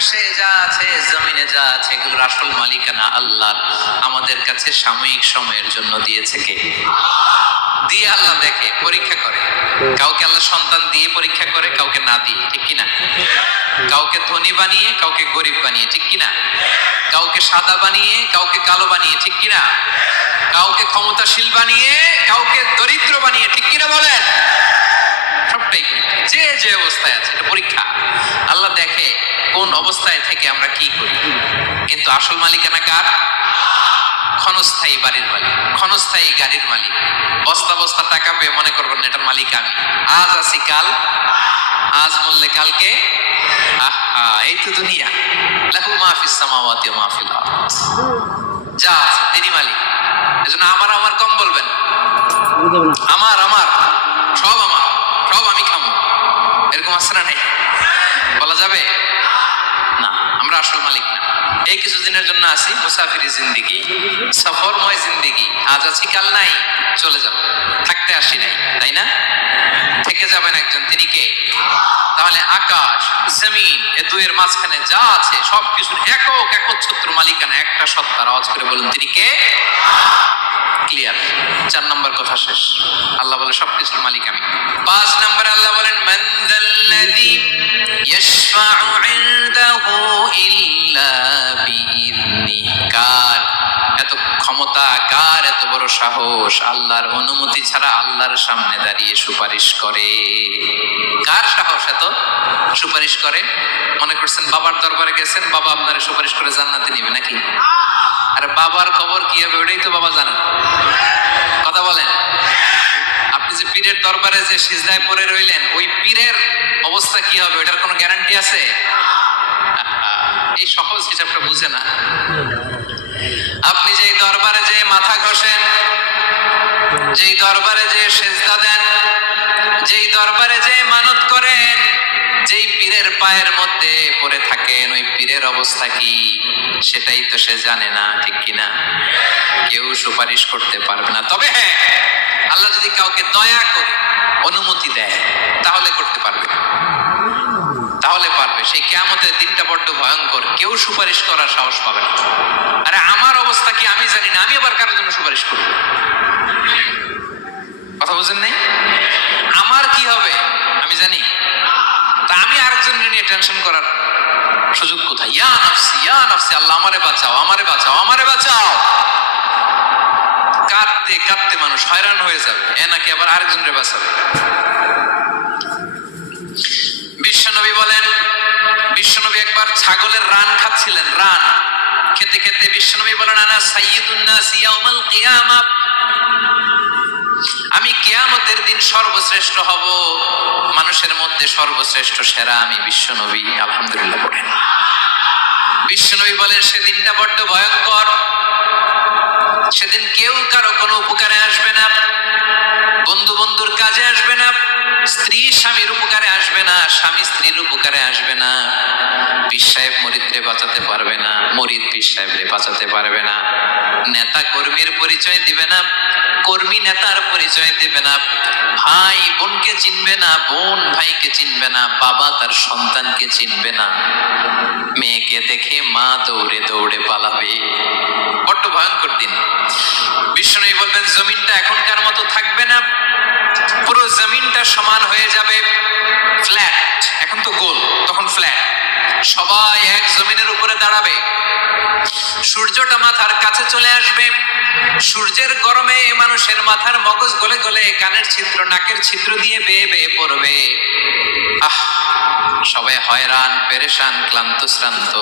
আকাশে যা আছে, জমিনে যা আছে, এগুলোর আসল মালিকানা আল্লাহ। আমাদের কাছে সাময়িক সময়ের জন্য দিয়েছে কে? দিয়ে আল্লাহ দেখে, পরীক্ষা করে। কাউকে আল্লাহ সন্তান দিয়ে পরীক্ষা করে, কাউকে না দিয়ে, ঠিক কিনা? কাউকে ধনী বানিয়ে, কাউকে গরিব বানিয়ে, ঠিক কিনা? কাউকে সাদা বানিয়ে, কাউকে কালো বানিয়ে, ঠিক কিনা? কাউকে ক্ষমতাশীল বানিয়ে, কাউকে দরিদ্র বানিয়ে, ঠিক কিনা বলেন? সবটাই যে যে অবস্থায় আছে, এটা পরীক্ষা। আল্লাহ দেখে কোন অবস্থায় থেকে আমরা কি করি। কিন্তু আসল মালিকানা কার? ক্ষণস্থায়ী বাড়ির মালিক, ক্ষণস্থায়ী গাড়ির মালিক। বস্তা বস্তা টাকা পেয়ে মনে করবেন না এটার মালিক আমি। আজ আছি কাল, আজ বললে কালকে। আহা, এই তো দুনিয়া। লাহু মা ফিস সামাওয়াতি ওয়া মা ফিল আরদ। যা আছে তিনি মালিক। এজন্য আমার আমার কম বলবেন। আমার আমার সব আমার, সব আমি খামো, এরকম আছে না? নাই, বলা যাবে না। আমরা আসল মালিক না। এই কিছুদিনের জন্য আছি মুসাফিরি জিন্দিগি, সফরময় জিন্দিগি। আজ আছি কাল নাই, চলে যাব। থাকতে আসি নাই, তাই না? থেকে যাবেন একজন, তিনি কে? তাহলে আকাশ জমিন এ দুয়ের মাঝখানে যা আছে সবকিছুর একক একচ্ছত্র মালিকানা একটা সত্তার। আওয়াজ করে বলুন তিনি কে? ক্লিয়ার। 4 নম্বর কথা শেষ। আল্লাহ বলে সবকিছুর মালিক আমি। 5 নম্বরে আল্লাহ বলেন মান যাল্লাযী ইয়াশফাউ ইনদাহু ইল্লা বিইذনি। কার এত ক্ষমতা, কার এত বড় সাহস আল্লাহর অনুমতি ছাড়া আল্লাহর সামনে দাঁড়িয়ে সুপারিশ করে? কার সাহস এত সুপারিশ করে? মনে করছেন বাবার দরবারে গেছেন, বাবা আপনারে সুপারিশ করে জান্নাতে নিবে নাকি? আরে বাবার খবর কি হবে ওটাই তো বাবা জানেন। কথা বলেন। আপনি যে পীরের দরবারে যে সিজদায় পড়ে রইলেন, ওই পীরের অবস্থা কি হবে ওটার কোনো গ্যারান্টি আছে? এই সহজ হিসাবটা বুঝে না। আপনি যেই দরবারে যে মাথা ঘষেন, যেই দরবারে যে সিজদা দেন, যেই দরবারে যে মানত করেন, যেই পীরের পায়ের মধ্যে পড়ে থাকেন, ওই পীরের অবস্থা কি সেটাই তো সে জানে না, ঠিক কিনা? কেউ সুপারিশ করতে পারবে না। তবে হ্যাঁ, আল্লাহ যদি কাউকে দয়া করে অনুমতি দেয় তাহলে করতে পারবে, তাহলে পারবে। সেই কিয়ামতের দিনটা বড্ড ভয়ঙ্কর, কেউ সুপারিশ করার সাহস পাবে না। আরে আমার অবস্থা কি আমি জানি না, আমি আবার কারোর জন্য সুপারিশ করব? কথা বুঝেন নাই? আমার কি হবে আমি জানি, তা আমি আরেকজনের নিয়ে টেনশন করার সুযোগ কোথায়? ইয়া নাফসি, ইয়া নাফসি, আল্লাহ আমারে বাঁচাও, আমারে বাঁচাও, আমারে বাঁচাও। কাঁদতে কাঁদতে মানুষ হয়রান হয়ে যাবে, এ নাকি আবার আরেকজনের বাঁচাবে। বিশ্বনবী বলেন, বিশ্বনবী একবার ছাগলের রান খাচ্ছিলেন। রান খেতে খেতে বিশ্বনবী বলেন আনা সাইয়্যিদুন নাস ইয়াউমাল কিয়ামা। আমি কিয়ামতের দিন সর্বশ্রেষ্ঠ হব, মানুষের মধ্যে সর্বশ্রেষ্ঠ সেরা আমি বিশ্বনবী। আলহামদুলিল্লাহ বলেন। বিশ্বনবী বলেন সেদিনটা বড্ড ভয়ঙ্কর। সেদিন কেউ কারো কোনো উপকারে আসবে না, বন্ধু বন্ধুর কাজে আসবে না, স্ত্রী স্বামীর উপকারে আসবে না, স্বামী স্ত্রীর উপকারে আসবে না, পীর সাহেব মুরিদরে বাঁচাতে পারবে না, মুরিদ পীর সাহেবরে বাঁচাতে পারবে না, নেতা কর্মীর পরিচয় দিবে না, কর্মী নেতার পরিচয় দিবে না, ভাই বোনকে চিনবে না, বোন ভাইকে চিনবে না, বাবা তার সন্তানকে চিনবে না, মেয়েকে দেখে মা দৌড়ে দৌড়ে পালাবে। বড্ড ভয়ঙ্কর দিন। বিষ্ণু বলবেন জমিনটা এখনকার মতো থাকবে না, পুরো জমিনটা সমান হয়ে যাবে, ফ্ল্যাট। এখন তো গোল, তখন ফ্ল্যাট। সবাই এক জমিনের উপরে দাঁড়াবে, সূর্যটা মাথার কাছে চলে আসবে, সূর্যের গরমে মানুষের মাথার মগজ গলে গলে কানের ছিদ্র নাকের ছিদ্র দিয়ে বেয়ে বেয়ে পড়বে। সবাই হয়রান, পেরেশান, ক্লান্ত শ্রান্ত।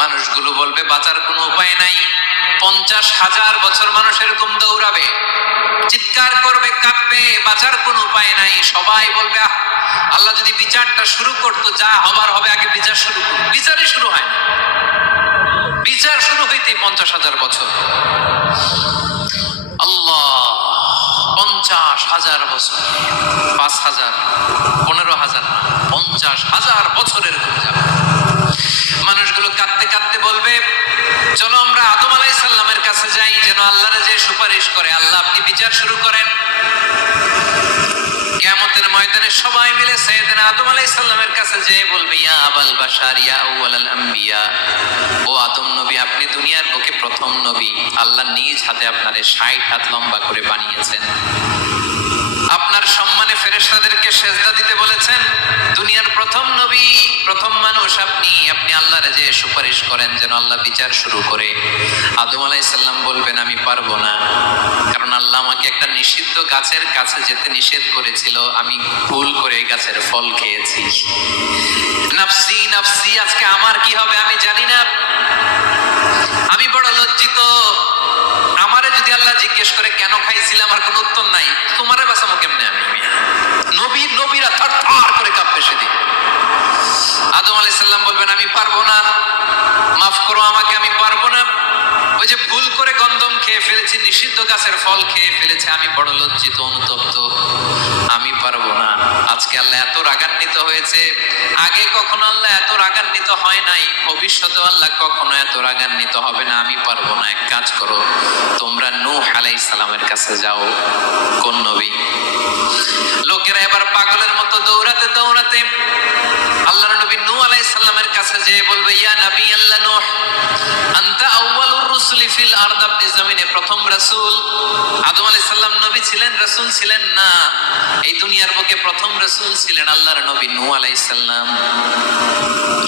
মানুষগুলো বলবে বাঁচার কোনো উপায় নাই। 50,000 বছর মানুষ এরকম দৌড়াবে, চিৎকার করবে, কাঁদবে, বাঁচার কোনো উপায় নাই। সবাই বলবে আল্লাহ যদি বিচারটা শুরু করতো, যা হবার হবে, আগে বিচার শুরু করুন। বিচারই শুরু হয় না, বিচার শুরু হইতে 50,000 বছর। আল্লাহ 50,000 বছর, 5,000, 15,000, 50,000 বছরের ঘুরে যাবে। মানুষগুলো কাঁদতে কাঁদতে বলবে চলো আমরা আদম আলাইহিস সালামের কাছে যাই, যেন আল্লাহর যে সুপারিশ করে, আল্লাহ আপনি বিচার শুরু করেন। কিয়ামতের ময়দানে সবাই মিলে সাইয়েদনা আদম আলাইহিস সালামের কাছে যেয়ে বলবে, ইয়া আবাল বাশার ইয়া আউয়ালাল আম্বিয়া, ও আদম নবী, আপনি দুনিয়ার বুকে প্রথম নবী। আল্লাহ নিজ হাতে আপনারে 60 হাত লম্বা করে বানিয়েছেন, আপনার সম্মানে ফেরেশতাদেরকে সেজদা দিতে বলেছেন। দুনিয়ার প্রথম নবী, প্রথম মানুষ আপনি। আপনি আল্লাহরে যে সুপারিশ করেন যেন আল্লাহ বিচার শুরু করে। আদম আলাইহিস সালাম বলবেন, আমি পারবো না, কারণ আল্লাহ আমাকে একটা নিষিদ্ধ গাছের কাছে যেতে নিষেধ করেছিল, আমি ভুল করে এই গাছের ফল খেয়েছি। নাফসি নাফসি, আজকে আমার কি হবে আমি জানি না, আমি বড় লজ্জিত। আমারে যদি আল্লাহ জিজ্ঞেস করে কেন খাইছিলাম, আমার কোনো উত্তর নাই। তোমারে বাঁচাবো কেমনে আমি? নবীরা থর থর করে কাঁপবে সেদিন। আদম আলাইহিস সালাম বলবেন, আমি পারবো না, মাফ করো আমাকে, আমি পারবো না। ওই যে ভুল করে গন্ধম খেয়ে ফেলেছি, নিষিদ্ধ গাছের ফল খেয়ে ফেলেছে, আমি বড় লজ্জিত, অনুতপ্ত, আমি পারবো না। আজকে আল্লাহ এত রাগান্বিত হয়েছে, আগে কখনো আল্লাহ এত রাগান্বিত হয় নাই, ভবিষ্যতে আল্লাহ কখনো এত রাগান্বিত হবে না। আমি পারবো না। এক কাজ করো, তোমরা নূহ আলাইহিস সালামের কাছে যাও। কোন নবী? লোকেরা এবার পাগলের মতো দৌড়াতে দৌড়াতে আল্লাহর নবী নূহ আলাইহিস সালামের কাছে যেয়ে বলবে, ইয়া নবী আল্লাহ নূহ, আনতা আউয়ালুর রুসুলি ফিল আরদ, আপনি জমিনে প্রথম রাসূল। আদম আলাইহিস সালাম নবী ছিলেন, রাসূল ছিলেন না। এই দুনিয়ার বুকে প্রথম রাসূল ছিলেন আল্লাহর নবী নূহ আলাইহিস সালাম।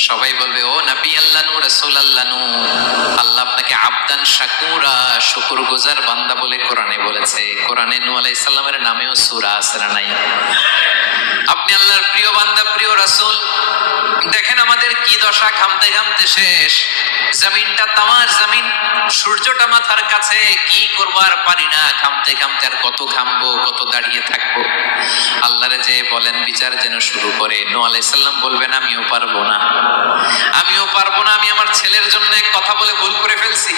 সবাই বলবে, ও নবী আল্লাহ নূহ, রাসূল আল্লাহ নূহ, আল্লাহ আপনাকে আবদান শাকুরা, শুকরগুজার বান্দা বলে কোরআনে বলেছে। কোরআনে নূহ আলাইহিস সালামের নামেও সূরা আছে না নাই? আপনি আল্লাহর প্রিয় বান্দা, প্রিয় রাসূল। দেখেন আমাদের কি দশা, ঘামতে ঘামতে শেষ। জমিনটা তামার জমিন, সূর্যটা মাথার কাছে, কি করবো আর পারি না, ঘামতে ঘামতে আর কত ঘামবো, কত দাঁড়িয়ে থাকবো। আল্লাহরে যে বলেন বিচার যেন শুরু করে। নূহ আলাইহিস সালাম বলবেন, আমিও পারবো না, আমিও পারবো না। আমি আমার ছেলের জন্য এক কথা বলে ভুল করে ফেলছি।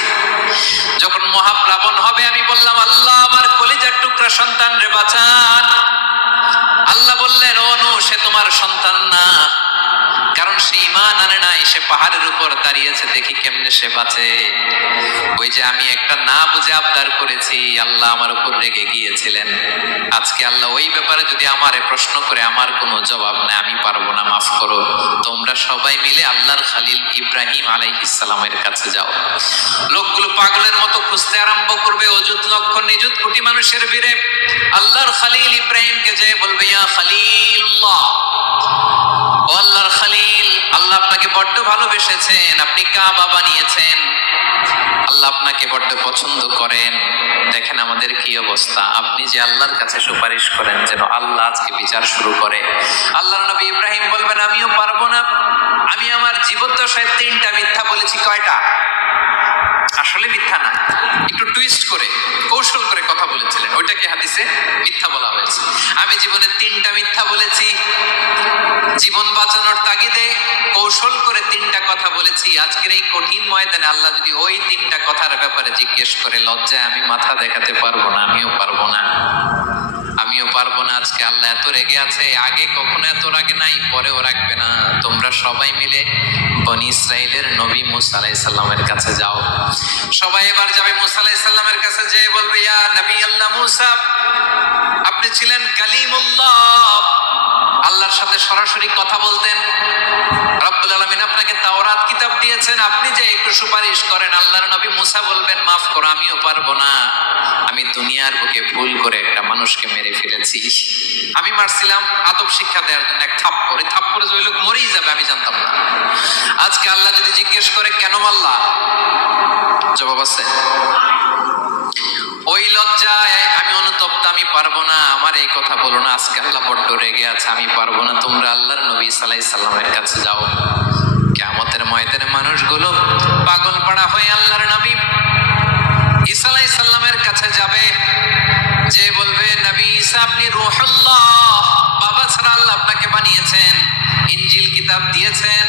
যখন মহাপ্লাবন হবে আমি বললাম, আল্লাহ আমার কলিজার টুকরা সন্তান রে বাঁচান। আল্লাহ বললেন, ও নূহ, সে তোমার সন্তান না, কারণ সে ঈমান আনে নাই, সে পাহাড়ের উপর দাঁড়িয়েছে, দেখি কেমনে সে বাঁচে। ওই যে আমি একটা না বুঝে আবদার করেছি, আল্লাহ আমার উপর রেগে গিয়েছিলেন। আজকে আল্লাহ ওই ব্যাপারে যদি আমারে প্রশ্ন করে, আমার কোনো জবাব নাই, আমি পারবো না, মাফ করো। তোমরা সবাই মিলে আল্লাহর খালিল ইব্রাহিম আলাইহিস সালামের কাছে যাও। লোকগুলো পাগলের মতো খুঁজতে আরম্ভ করবে, অযুত লক্ষ নিযুত কোটি মানুষের ভিড়ে আল্লাহর খালিল ইব্রাহিমকে যে বলবে, ইয়া খালিলুল্লাহ, ও আল্লাহর খালিল, আল্লাহ আপনাকে বড্ড ভালোবেসেছেন, আপনি কাবা বানিয়েছেন, আল্লাহ আপনাকে বড্ড পছন্দ করেন। দেখেন আমাদের কি অবস্থা। আপনি যে আল্লাহর কাছে সুপারিশ করেন যেন আল্লাহ আজকে বিচার শুরু করে। আল্লাহর নবী ইব্রাহিম বলবেন, আমিও পারবো না, আমি আমার জীবদ্দশায় 3টা মিথ্যা বলেছি। কয়টা? আসলে মিথ্যা না, একটু টুইস্ট করে কৌশল করে কথা বলেছিলেন, ওইটাকে হাদিসে মিথ্যা বলা হয়েছে। আমি জীবনে 3টা মিথ্যা বলেছি, জীবন বাঁচানোর তাগিদে কৌশল করে 3টা কথা বলেছি। আজকের এই কঠিন ময়দানে আল্লাহ যদি ওই 3টা কথার ব্যাপারে জিজ্ঞেস করে, লজ্জায় আমি মাথা দেখাতে পারবো না, আমিও পারবো না, আমিও পারবো না। আজকে আল্লাহ এত রেগে আছে, আগে কখনো এত রাগে নাই, পরেও রাখবে না। তোমরা সবাই মিলে বনি ইসরাইলের নবী মূসা আলাইহিস সালামের কাছে যাও। সবাই এবার যাবে মুসা আলাইহিস সালামের কাছে, যে বলবে, ইয়া নবী আল্লাহ মুসা, আপনি ছিলেন কালিমুল্লাহ, আল্লাহর সাথে সরাসরি কথা বলতেন। রব্বুল আলামিন আপনাকে তাওরাত কিতাব দিয়েছেন, আপনি যে একটু সুপারিশ করেন। আল্লাহর নবী মুসা বলবেন, মাফ করো, আমিও পারবো না, আমি দুনিয়ার বুকে ভুল করে একটা মানুষকে মেরে ফেলেছি। আমি মারছিলাম আদব শিক্ষা দেওয়ার জন্য, এক থাপ্পড়, এই থাপ্পড়ে যে ওই লোক মরেই যাবে আমি জানতাম না। আজকে আল্লাহ যদি জিজ্ঞেস করে কেন মারলা, জবাব আছে? ওই লজ্জায় আমি অনুতপ্ত, আমি পারবো না, আমার এই কথা বলো না। আজকে আল্লাহ বড্ড রেগে আছে, আমি পারবো না। তোমরা আল্লাহর নবী ঈসা আলাইহিস সালামের কাছে যাও। কিয়ামতের ময়দানে মানুষগুলো পাগল পাড়া হয়ে আল্লাহর নবী ঈসা আলাইহিস সালামের কাছে যাবে, যে বলবে, নবী ঈসা আপনি রূহুল্লাহ, বাবা ছাড়া আল্লাহ আপনাকে বানিয়েছেন, ইনজিল কিতাব দিয়েছেন,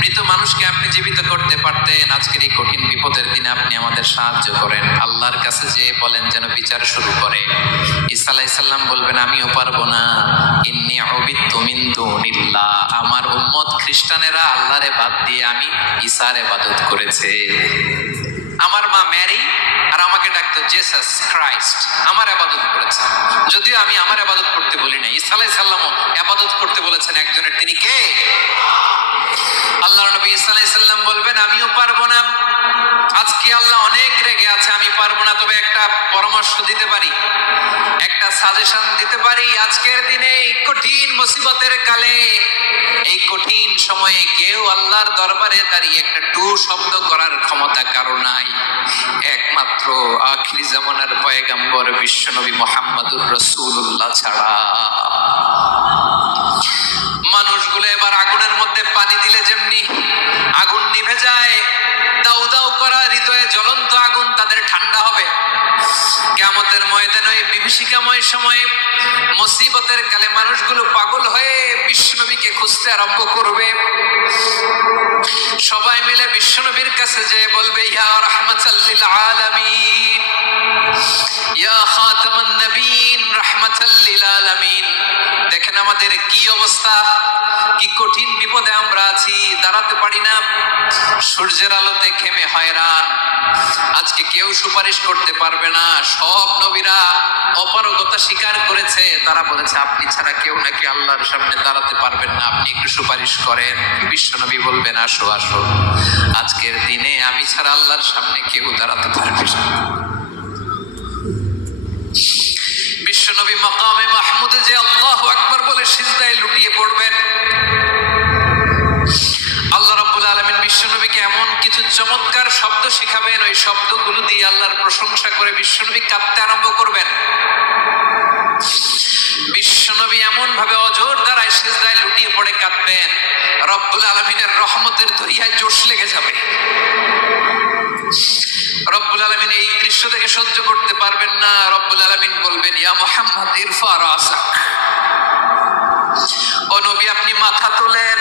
মৃত মানুষকে আপনি জীবিত করতে পারতেন। আজকের এই কঠিন বিপদের দিনে আপনি আমাদের সাহায্য করেন। আল্লাহর কাছে যে বলেন যেন বিচার শুরু করে। ঈসা আলাইহিস সালাম বলবেন, আমিও পারবো না, ইন্নী উবিদতু মিন দুনিল্লাহ, আমার উম্মত খ্রিস্টানেরা আল্লাহরে বাদ দিয়ে আমি ঈসার ইবাদত করেছে। আমার মা ম্যারি আর আমাকে ডাকতো জেসাস ক্রাইস্ট, আমার আবাদত করেছে, যদিও আমি আমার আবাদত করতে বলি না। ঈসা আলাইহিস সালামও আবাদত করতে বলেছেন একজনের, তিনি কে? আল্লাহর নবী ঈসা আলাইহিস সালাম বলবেন আমিও পারবো না, আজকে আল্লাহ অনেক রেগে আছে, আমি পারবো না, তবে একটা পরামর্শ দিতে পারি, একটা সাজেশন দিতে পারি। আজকের দিনে এই কঠিন মুসিবতের কালে, এই কঠিন সময়ে কেউ আল্লাহর দরবারে দাঁড়িয়ে একটা টু শব্দ করার ক্ষমতা কারো নাই, একমাত্র আখিরি জামানার পয়গম্বর বিশ্বনবী মুহাম্মদুর রাসূলুল্লাহ ছাড়া। মানুষগুলো এবার আগুনের মধ্যে পানি দিলে যেমনি আগুন নিভে যায়, দাউ দাউ করা হৃদয়ে জ্বলন্ত আগুন তাদের ঠান্ডা হবে, কিয়ামতের ময়দানে ওই বিভীষিকাময় সময়ে মুসিবতের কালে মানুষগুলো পাগল হয়ে বিশ্বনবীকে খুঁজতে আরম্ভ করবে। সবাই মিলে বিশ্বনবীর কাছে যেয়ে বলবে ইয়া রাহমাতাল লিল আলামিন, ইয়া খাতামান নবীন, রাহমাতাল লিল আলামিন। দেখেন আমাদের কি অবস্থা, কি কঠিন বিপদে আমরা আছি, দাঁড়াতে পারি না, সূর্যের আলোতে ঘেমে হয়রান। আজকে কেউ সুপারিশ করতে পারবে না, সব নবীরা অপারগতা স্বীকার করেছে, তারা বলেছে আপনি ছাড়া কেউ নাকি আল্লাহর সামনে দাঁড়াতে পারবেন না, আপনি একটু সুপারিশ করেন। বিশ্বনবী বলবেন আসো আসো, আজকের দিনে আমি ছাড়া আল্লাহর সামনে কেউ দাঁড়াতে পারবে না। বিশ্বনবী মাকামে মাহমুদে যে আল্লাহু আকবার বলে সিজদায় লুটিয়ে পড়বেন, আল্লাহ রাব্বুল আলামিন বিশ্বনবীকে এমন কিছু চমৎকার শব্দ শিখাবেন, ওই শব্দগুলো দিয়ে আল্লাহর প্রশংসা করে বিশ্বনবী কাঁদতে আরম্ভ করবেন। বিশ্বনবী এমন ভাবে অজর দ্বারায় সিজদায় লুটিয়ে পড়ে কাঁদবেন, রব্বুল আলামিনের রহমতের দরিয়ায় জোশ লেগে যাবে। রব্বুল আলামিন এই দৃশ্য থেকে সহ্য করতে পারবেন না, রব্বুল আলামিন বলবেন ইয়া মুহাম্মদ ইরফা রাসাক, ও নবী আপনি মাথা তোলেন।